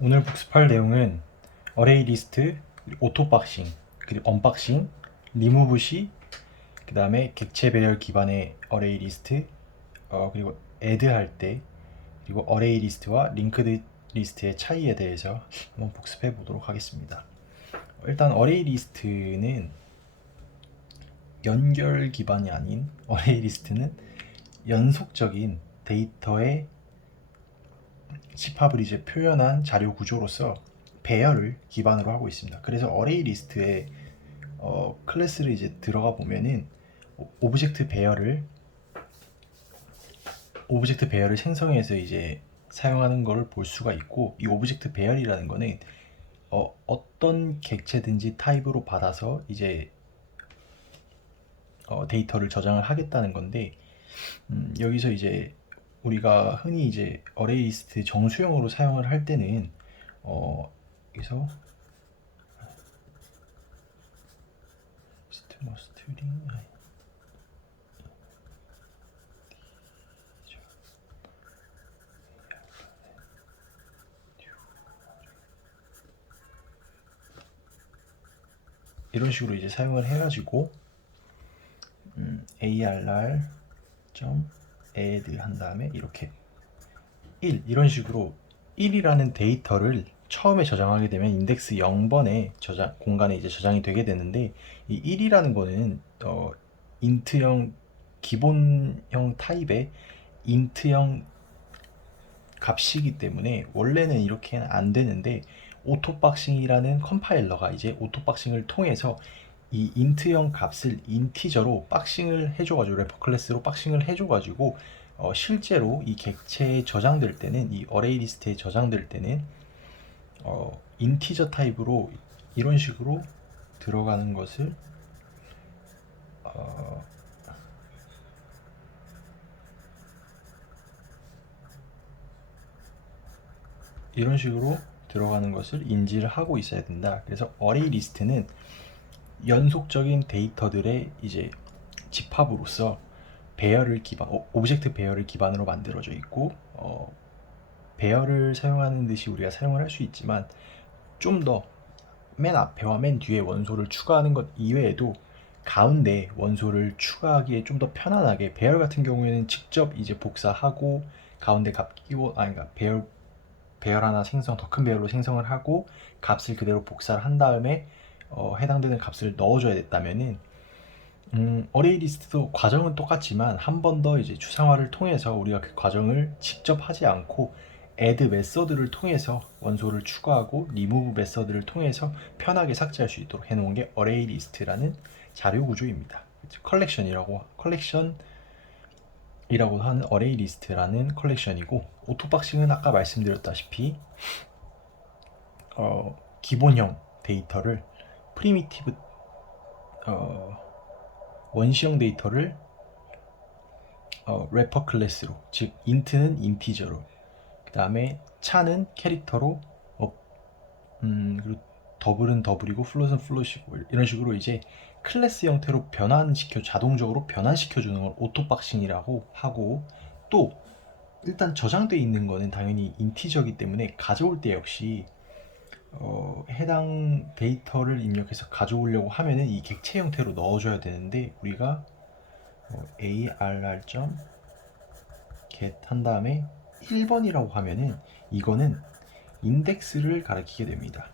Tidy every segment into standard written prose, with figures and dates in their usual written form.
오늘 복습할 내용은 어레이 리스트, 오토박싱, 그리고 언박싱, 리무브 시, 그 다음에 객체 배열 기반의 어레이 리스트, 그리고 애드 할 때, 그리고 어레이 리스트와 링크드 리스트의 차이에 대해서 한번 복습해 보도록 하겠습니다. 일단 어레이 리스트는 연결 기반이 아닌 어레이 리스트는 연속적인 데이터의 집합을 이제 표현한 자료 구조로서 배열을 기반으로 하고 있습니다. 그래서 어레이 리스트에 클래스를 이제 들어가 보면은 오브젝트 배열을 생성해서 이제 사용하는 것을 볼 수가 있고, 이 오브젝트 배열이라는 거는 어떤 객체든지 타입으로 받아서 이제 데이터를 저장을 하겠다는 건데, 여기서 이제 우리가 흔히 이제 어레이 리스트 정수형으로 사용을 할 때는 여기서 스트링 이런 식으로 이제 사용을 해가지고 arr.add 한 다음에 이렇게 1 이런 식으로 1이라는 데이터를 처음에 저장하게 되면 인덱스 0번의 저장 공간에 이제 저장이 되게 되는데, 이 1이라는 거는 인트형 기본형 타입의 인트형 값이기 때문에 원래는 이렇게는 안 되는데, 오토박싱이라는 컴파일러가 이제 오토박싱을 통해서 이 인트형 값을 인티저로 박싱을 해줘가지고 래퍼 클래스로 박싱을 해줘가지고 실제로 이 객체에 저장될 때는, 이 어레이 리스트에 저장될 때는 인티저 타입으로 이런 식으로 들어가는 것을 이런 식으로 들어가는 것을 인지를 하고 있어야 된다. 그래서 어레이 리스트는 연속적인 데이터들의 이제 집합으로서 오브젝트 배열을 기반으로 만들어져 있고, 배열을 사용하는 듯이 우리가 사용을 할 수 있지만, 좀 더 맨 앞에와 맨 뒤에 원소를 추가하는 것 이외에도 가운데 원소를 추가하기에 좀 더 편안하게, 배열 같은 경우에는 직접 이제 복사하고 가운데 값 끼고, 그러니까 배열 하나 더 큰 배열로 생성을 하고 값을 그대로 복사를 한 다음에 해당되는 값을 넣어줘야 됐다면은, 어레이 리스트도 과정은 똑같지만 한 번 더 이제 추상화를 통해서 우리가 그 과정을 직접 하지 않고 add 메서드를 통해서 원소를 추가하고 remove 메서드를 통해서 편하게 삭제할 수 있도록 해놓은 게 어레이 리스트라는 자료 구조입니다. 컬렉션이라고 하는 어레이 리스트라는 컬렉션이고, 오토박싱은 아까 말씀드렸다시피 기본형 데이터를 프리미티브 원시형 데이터를 래퍼 클래스로, 즉 int는 인티저로, 그 다음에 차는 캐릭터로, 그리고 더블은 더블이고 플롯은 플롯이고, 이런 식으로 이제 클래스 형태로 자동적으로 변환시켜 주는 걸 오토박싱이라고 하고, 또 일단 저장되어 있는 거는 당연히 인티저이기 때문에 가져올 때 역시 해당 데이터를 입력해서 가져오려고 하면은 이 객체 형태로 넣어줘야 되는데, 우리가 arr.get 한 다음에 1번이라고 하면은 이거는 인덱스를 가리키게 됩니다.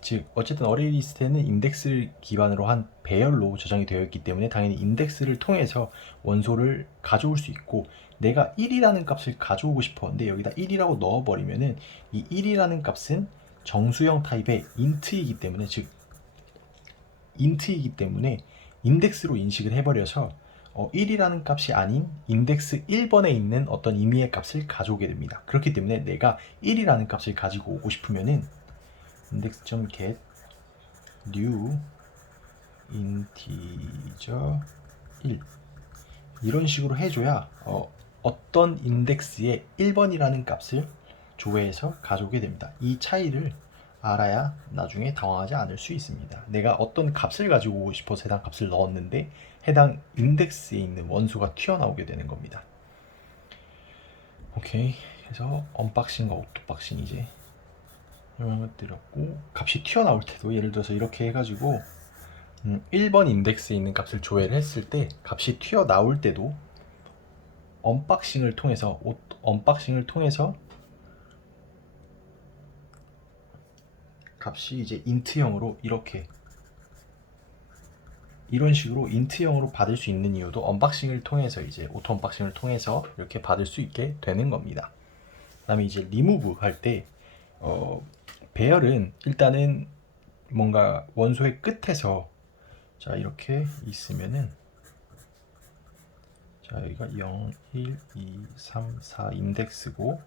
즉 어쨌든 어레이 리스트에는 인덱스를 기반으로 한 배열로 저장이 되어 있기 때문에 당연히 인덱스를 통해서 원소를 가져올 수 있고, 내가 1이라는 값을 가져오고 싶었는데 여기다 1이라고 넣어버리면은 이 1이라는 값은 정수형 타입의 인트이기 때문에 인덱스로 인식을 해버려서 1이라는 값이 아닌 인덱스 1번에 있는 어떤 임의의 값을 가져오게 됩니다. 그렇기 때문에 내가 1이라는 값을 가지고 오고 싶으면은 index.get new integer 1 이런 식으로 해줘야 어떤 인덱스에 1번이라는 값을 조회해서 가져오게 됩니다. 이 차이를 알아야 나중에 당황하지 않을 수 있습니다. 내가 어떤 값을 가지고 오고 싶어서 해당 값을 넣었는데 해당 인덱스에 있는 원소가 튀어나오게 되는 겁니다. 오케이. 그래서 언박싱과 오토박싱 이제 이런 것들이었고, 값이 튀어나올 때도 예를 들어서 이렇게 해가지고 1번 인덱스에 있는 값을 조회를 했을 때 값이 튀어나올 때도 언박싱을 통해서 값이 이제 인트형으로 이런 식으로 인트형으로 받을 수 있는 이유도 언박싱을 통해서 이제 오토 언박싱을 통해서 이렇게 받을 수 있게 되는 겁니다. 그다음에 이제 리무브 할 때 배열은 일단은 뭔가 원소의 끝에서 자 이렇게 있으면은 자 여기가 0, 1, 2, 3, 4 인덱스고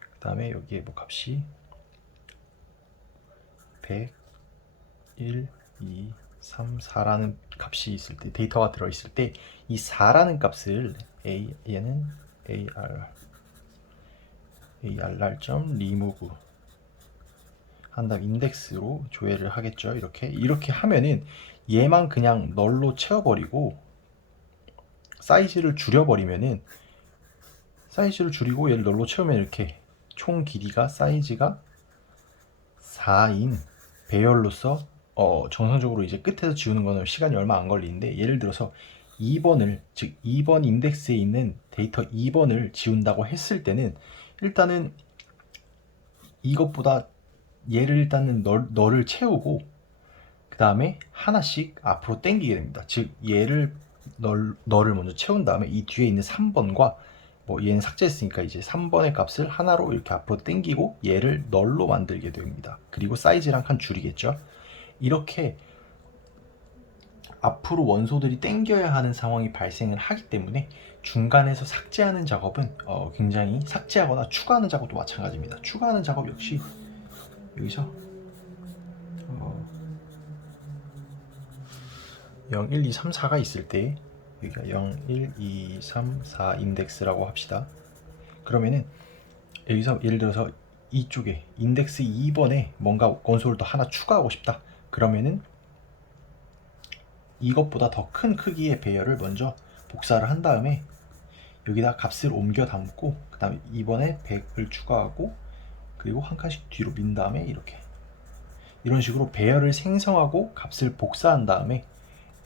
그 다음에 여기에 뭐 값이 100, 1, 2, 3, 4라는 값이 있을 때 데이터가 들어있을 때 이 4라는 값을 얘는 arr.remove 한 다음 인덱스로 조회를 하겠죠. 이렇게 하면은 얘만 그냥 널로 채워버리고 사이즈를 줄이고 얘를 널로 채우면 이렇게 총 길이가 사이즈가 4인 배열로서 정상적으로 이제 끝에서 지우는 거는 시간이 얼마 안 걸리는데 예를 들어서 2번을 즉 2번 인덱스에 있는 데이터 2번을 지운다고 했을 때는 일단은 이것보다 얘를 일단은 널을 채우고 그 다음에 하나씩 앞으로 당기게 됩니다. 즉 얘를 널을 먼저 채운 다음에 이 뒤에 있는 3번과 뭐 얘는 삭제했으니까 이제 3번의 값을 하나로 이렇게 앞으로 당기고 얘를 널로 만들게 됩니다. 그리고 사이즈랑 칸 줄이겠죠. 이렇게 앞으로 원소들이 당겨야 하는 상황이 발생을 하기 때문에 중간에서 삭제하는 작업은 굉장히 삭제하거나 추가하는 작업도 마찬가지입니다. 추가하는 작업 역시 여기서 0, 1, 2, 3, 4가 있을 때 여기가 0, 1, 2, 3, 4 인덱스라고 합시다. 그러면은 여기서 예를 들어서 이쪽에 인덱스 2번에 뭔가 원소를 더 하나 추가하고 싶다. 그러면은 이것보다 더 큰 크기의 배열을 먼저 복사를 한 다음에 여기다 값을 옮겨 담고 그 다음에 2번에 100을 추가하고 그리고 한 칸씩 뒤로 민 다음에 이런 식으로 배열을 생성하고 값을 복사한 다음에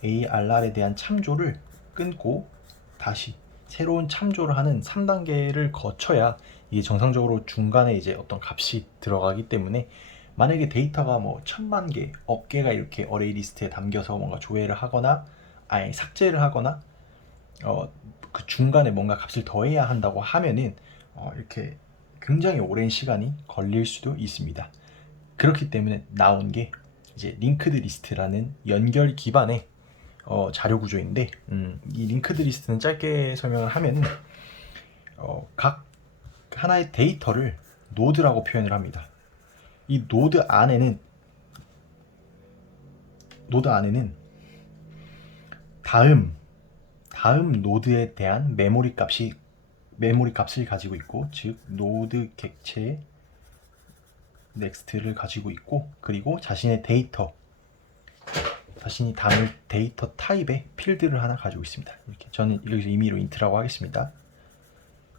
ARR에 대한 참조를 끊고 다시 새로운 참조를 하는 3단계를 거쳐야 이게 정상적으로 중간에 이제 어떤 값이 들어가기 때문에 만약에 데이터가 뭐 1000만 개, 억 개가 이렇게 어레이 리스트에 담겨서 뭔가 조회를 하거나 아예 삭제를 하거나 그 중간에 뭔가 값을 더해야 한다고 하면은 이렇게 굉장히 오랜 시간이 걸릴 수도 있습니다. 그렇기 때문에 나온 게 이제 링크드 리스트라는 연결 기반의 자료 구조인데 이 링크드 리스트는 짧게 설명을 하면은 각 하나의 데이터를 노드라고 표현을 합니다. 이 노드 안에는 다음 노드에 대한 메모리 값을 가지고 있고 즉 노드 객체 넥스트를 가지고 있고 그리고 자신이 담을 데이터 타입의 필드를 하나 가지고 있습니다. 이렇게 저는 여기서 임의로 인트라고 하겠습니다.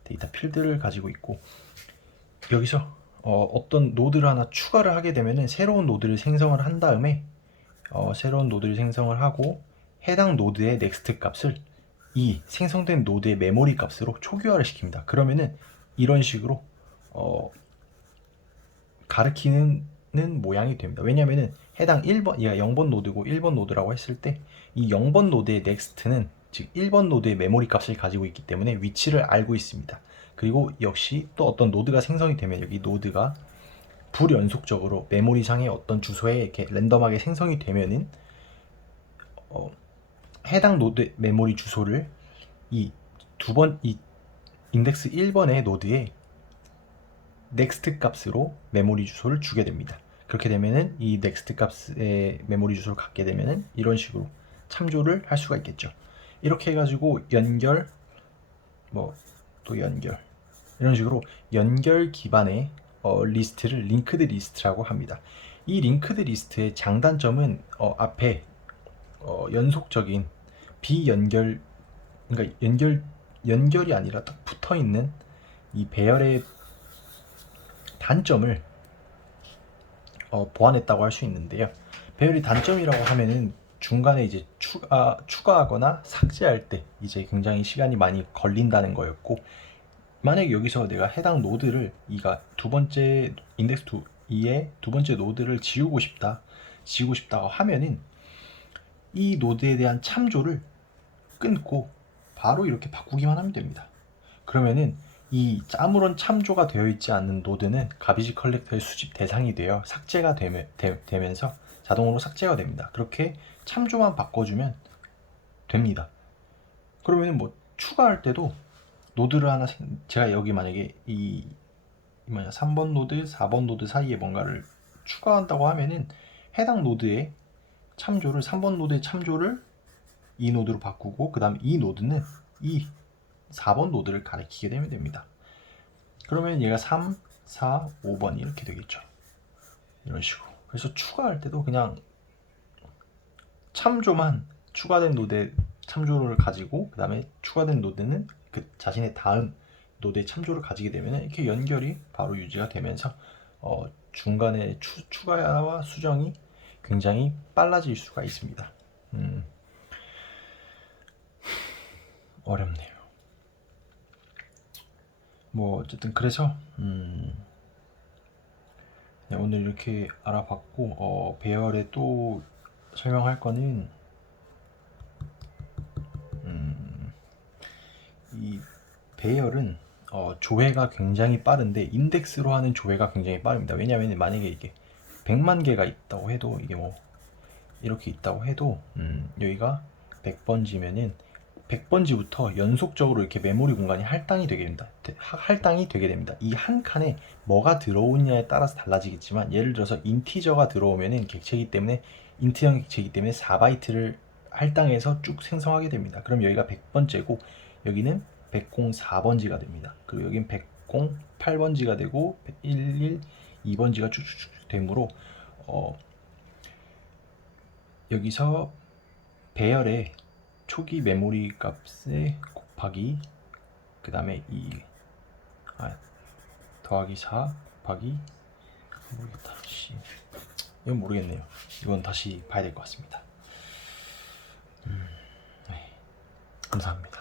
데이터 필드를 가지고 있고 여기서 어떤 노드를 하나 추가를 하게 되면은 새로운 노드를 생성을 한 다음에 새로운 노드를 생성을 하고 해당 노드의 넥스트 값을 이 생성된 노드의 메모리 값으로 초기화를 시킵니다. 그러면은 이런 식으로 가르치는 모양이 됩니다. 왜냐면은 해당 1번, 얘가 0번 노드고 1번 노드라고 했을 때 이 0번 노드의 넥스트는 즉 1번 노드의 메모리 값을 가지고 있기 때문에 위치를 알고 있습니다. 그리고 역시 또 어떤 노드가 생성이 되면 여기 노드가 불연속적으로 메모리상의 어떤 주소에 이렇게 랜덤하게 생성이 되면은 해당 노드 메모리 주소를 이 인덱스 1번의 노드에 넥스트 값으로 메모리 주소를 주게 됩니다. 그렇게 되면은 이 넥스트 값의 메모리 주소를 갖게 되면은 이런 식으로 참조를 할 수가 있겠죠. 이렇게 해가지고 연결 이런 식으로 연결 기반의 리스트를 링크드 리스트라고 합니다. 이 링크드 리스트의 장단점은 앞에 연속적인 비연결 그러니까 연결이 아니라 딱 붙어 있는 이 배열의 단점을 보완했다고 할 수 있는데요. 배열이 단점이라고 하면은 중간에 이제 추가하거나 삭제할 때 이제 굉장히 시간이 많이 걸린다는 거였고, 만약에 여기서 내가 해당 노드를 이가 두 번째 인덱스 2의 두 번째 노드를 지우고 싶다고 하면은 이 노드에 대한 참조를 끊고 바로 이렇게 바꾸기만 하면 됩니다. 그러면은 이 아무런 참조가 되어 있지 않는 노드는 가비지 컬렉터의 수집 대상이 되어 삭제가 되면서 자동으로 삭제가 됩니다. 그렇게 참조만 바꿔주면 됩니다. 그러면 뭐 추가할 때도 노드를 하나, 제가 여기 만약에 이 3번 노드, 4번 노드 사이에 뭔가를 추가한다고 하면은 해당 노드의 참조를 3번 노드의 참조를 이 노드로 바꾸고, 그 다음 이 노드는 이 4번 노드를 가리키게 되면 됩니다. 그러면 얘가 3, 4, 5번 이렇게 되겠죠. 이런 식으로. 그래서 추가할 때도 그냥 참조만 추가된 노드의 참조를 가지고, 그 다음에 추가된 노드는 그 자신의 다음 노드의 참조를 가지게 되면 이렇게 연결이 바로 유지가 되면서 중간에 추가와 수정이 굉장히 빨라질 수가 있습니다. 어렵네요. 뭐 어쨌든 그래서 오늘 이렇게 알아봤고, 배열에 또 설명할 거는 이 배열은 조회가 굉장히 빠른데 인덱스로 하는 조회가 굉장히 빠릅니다. 왜냐하면 만약에 이게 100만 개가 있다고 해도, 이게 뭐 이렇게 있다고 해도 여기가 100번지면은 100번지부터 연속적으로 이렇게 메모리 공간이 할당이 되게 됩니다. 이 한 칸에 뭐가 들어오냐에 따라서 달라지겠지만, 예를 들어서 인티저가 들어오면은 객체이기 때문에 인트형 객체이기 때문에 4바이트를 할당해서 쭉 생성하게 됩니다. 그럼 여기가 100번째고 여기는 104번지가 됩니다. 그리고 여기는 108번지가 되고 112번지가 쭉쭉쭉 되므로 여기서 배열의 초기 메모리 값에 곱하기, 그 다음에 더하기 4 곱하기, 모르겠다. 이건 모르겠네요. 이건 다시 봐야 될 것 같습니다. 네. 감사합니다.